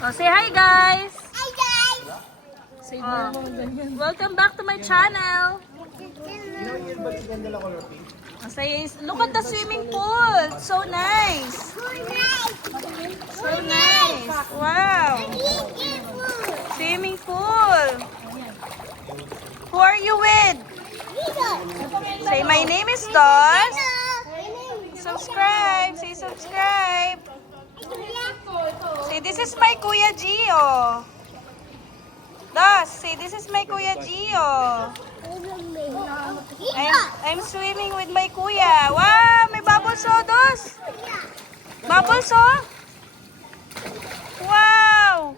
Oh, say hi guys! Hi guys! Oh, welcome back to my channel. Say, look at the swimming pool. So nice. So nice. Wow. Swimming pool. Who are you with? Say, my name is Dos. Subscribe. Say subscribe. Say, this is my Kuya Gio. Dos, say, this is my Kuya Gio. I'm swimming with my kuya. Wow, may bubbles oh, Dos. Bubbles oh. Wow.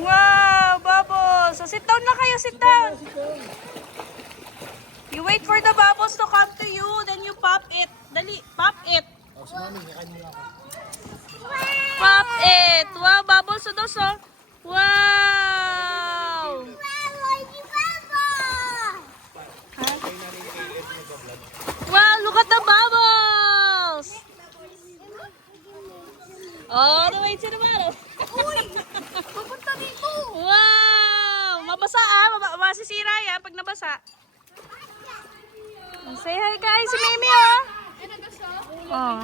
Wow, bubbles. So sit down na kayo, sit down. You wait for the bubbles to come to you, then you pop it. Dali, pop it. Pop it. Wow, bubbles oh, Dos oh. Wow. Wow, look at the bubbles! All the way to the bottom. Wow! Mabasa masisira yan pag nabasa. Say hi guys, si Mimi oh. Oh.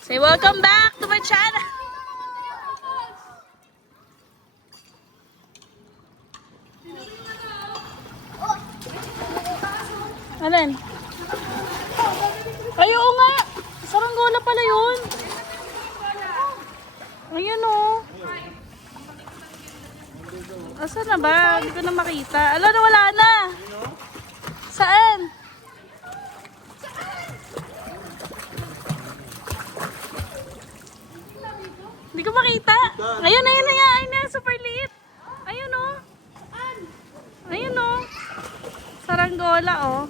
Say welcome back to my channel. Alin? Ay, oo nga. Saranggola pala yun. Ayan o. Asa na ba? Hindi ko na makita. Ala na, wala na. Saan? Hindi ko makita. Ayun, ayun na yan. Ayun na, super liit. Ayun o. Ayun o. Saranggola o.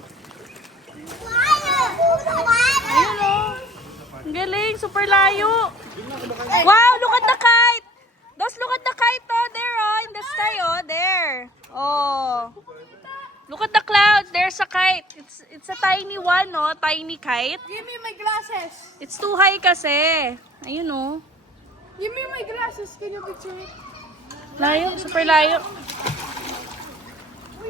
Ayun o. Ang galing. Super layo. Wow! Look at the kite! Dos, look at the kite oh. There oh. In the sky oh. There. Oh. Look at the cloud. There's a kite. It's a tiny one oh. Tiny kite. Give me my glasses. It's too high kasi. Ayun oh. Give me my glasses. Can you picture it? Layo. Super layo.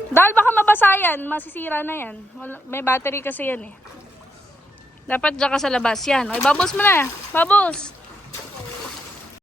Dahil baka mabasa yan. Masisira na yan. May battery kasi yan eh. Dapat dyan ka sa labas. Yan. Okay, bubbles mo na. Bubbles.